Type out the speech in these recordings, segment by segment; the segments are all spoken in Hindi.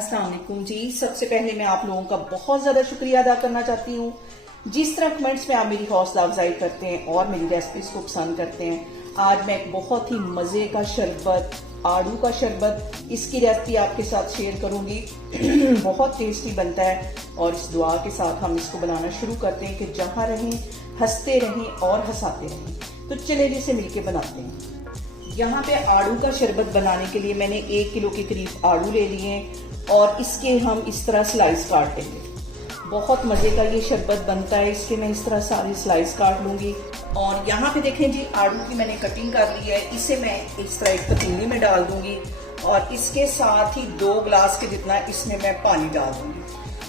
अस्सलाम वालेकुम जी। सबसे पहले मैं आप लोगों का बहुत ज्यादा शुक्रिया अदा करना चाहती हूँ। जिस तरह कमेंट्स में आप मेरी हौसला अफजाई करते हैं और मेरी रेसिपीज को पसंद करते हैं, आज मैं एक बहुत ही मजे का शरबत, आड़ू का शरबत, इसकी रेसिपी आपके साथ शेयर करूंगी। बहुत टेस्टी बनता है और इस दुआ के साथ हम इसको बनाना शुरू करते हैं कि जहां रहें हंसते रहें और हंसाते रहें। तो चले जिसे मिलके बनाते हैं। यहाँ पे आड़ू का शरबत बनाने के लिए मैंने 1 किलो के करीब आड़ू ले लिए और इसके हम इस तरह स्लाइस काट लेंगे। बहुत मजे का ये शरबत बनता है। इसके मैं इस तरह सारी स्लाइस काट लूंगी। और यहाँ पे देखें जी, आड़ू की मैंने कटिंग कर ली है। इसे मैं इस तरह एक पतीली में डाल दूंगी और इसके साथ ही 2 गिलास के जितना इसमें मैं पानी डाल दूंगी,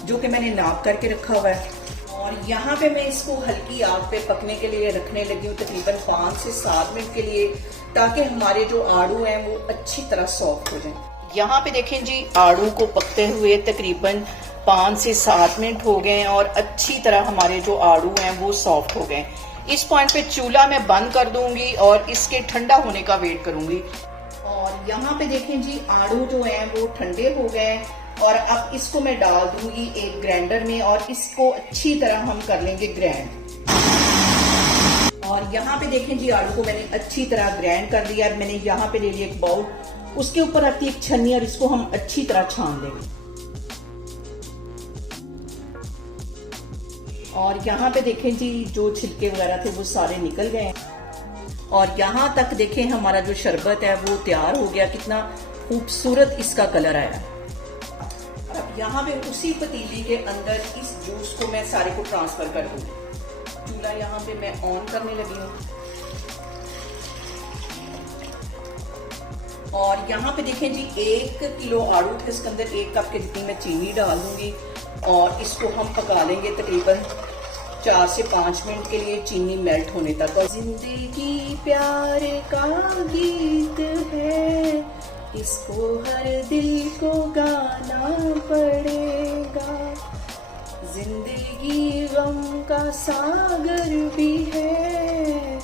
जो कि मैंने नाप करके रखा हुआ है। और यहाँ पे मैं इसको हल्की आग पे पकने के लिए रखने लगी हूँ, तकरीबन 5 से 7 मिनट के लिए, ताकि हमारे जो आड़ू हैं वो अच्छी तरह सॉफ्ट हो जाएं। यहाँ पे देखें जी, आड़ू को पकते हुए तकरीबन 5 से 7 मिनट हो गए हैं और अच्छी तरह हमारे जो आड़ू हैं वो सॉफ्ट हो गए। इस पॉइंट पे चूल्हा मैं बंद कर दूंगी और इसके ठंडा होने का वेट करूंगी। और यहाँ पे देखें जी, आड़ू जो हैं वो ठंडे हो गए और अब इसको मैं डाल दूंगी एक ग्राइंडर में और इसको अच्छी तरह हम कर लेंगे ग्राइंड। और यहाँ पे देखें जी, आड़ू को मैंने अच्छी तरह ग्राइंड कर लिया। मैंने यहाँ पे ले लिया एक बाउल, उसके ऊपर रखती एक छन्नी और इसको हम अच्छी तरह छान लेंगे। और यहाँ पे देखें जी, जो छिलके वगैरह थे वो सारे निकल गए। और यहाँ तक देखें हमारा जो शरबत है वो तैयार हो गया। कितना खूबसूरत इसका कलर आया। अब यहाँ पे उसी पतीली के अंदर इस जूस को मैं सारे को ट्रांसफर कर दूंगी। चूल्हा यहाँ पे मैं ऑन करने लगी हूँ। और यहाँ पे देखें जी, 1 किलो आड़ू थे, इसके अंदर 1 कप के जितनी मैं चीनी डाल दूंगी और इसको हम पका लेंगे तकरीबन 4 से 5 मिनट के लिए, चीनी मेल्ट होने तक। जिंदगी प्यार का गीत है, इसको हर दिल को गाना पड़ेगा। जिंदगी गम का सागर भी है,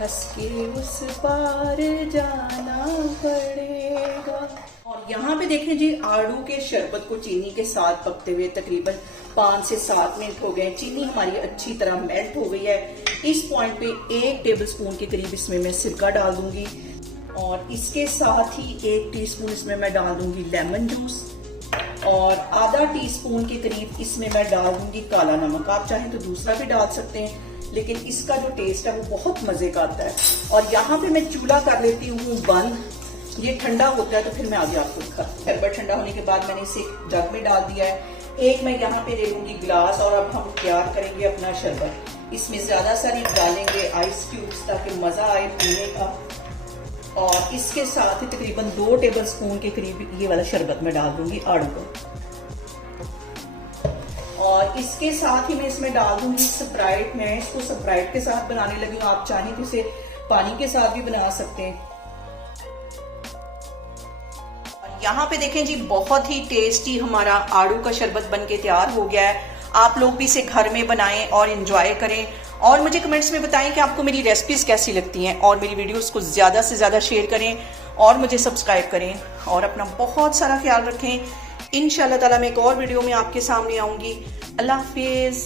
हंस के उस पार जाना पड़ेगा। और यहाँ पे देखें जी, आड़ू के शरबत को चीनी के साथ पकते हुए तकरीबन 5 से 7 मिनट हो गए। चीनी हमारी अच्छी तरह मेल्ट हो गई है। इस पॉइंट पे 1 टेबलस्पून के करीब इसमें मैं सिरका डाल दूंगी और इसके साथ ही 1 टीस्पून इसमें मैं डाल दूंगी लेमन जूस और आधा टीस्पून के करीब इसमें मैं डाल दूंगी काला नमक। आप चाहें तो दूसरा भी डाल सकते हैं, लेकिन इसका जो टेस्ट है वो बहुत मजे का आता है। और यहाँ पे मैं चूल्हा कर लेती हूँ बंद। ये ठंडा होता है तो फिर मैं आगे आपको दिखाती हूँ। शरबत ठंडा होने के बाद मैंने इसे जग में डाल दिया है। एक मैं यहाँ पे ले लूंगी गिलास और अब हम तैयार करेंगे अपना शरबत। इसमें ज्यादा सारी डालेंगे आइस क्यूब्स ताकि मजा आए पीने का। और इसके साथ ही तकरीबन 2 टेबलस्पून के करीब ये वाला शरबत में डाल दूंगी आड़ू को। और इसके साथ ही मैं इसमें डाल दूंगी स्प्राइट। मैं इसको स्प्राइट के साथ बनाने लगी हूँ, आप चाहें तो इसे पानी के साथ भी बना सकते हैं। और यहाँ पे देखें जी, बहुत ही टेस्टी हमारा आड़ू का शरबत बनके तैयार हो गया है। आप लोग भी इसे घर में बनाएं और एंजॉय करें और मुझे कमेंट्स में बताएं कि आपको मेरी रेसिपीज कैसी लगती हैं। और मेरी वीडियोस को ज्यादा से ज्यादा शेयर करें और मुझे सब्सक्राइब करें और अपना बहुत सारा ख्याल रखें। इंशाल्लाह ताला मैं एक और वीडियो में आपके सामने आऊंगी। अल्लाह हाफिज।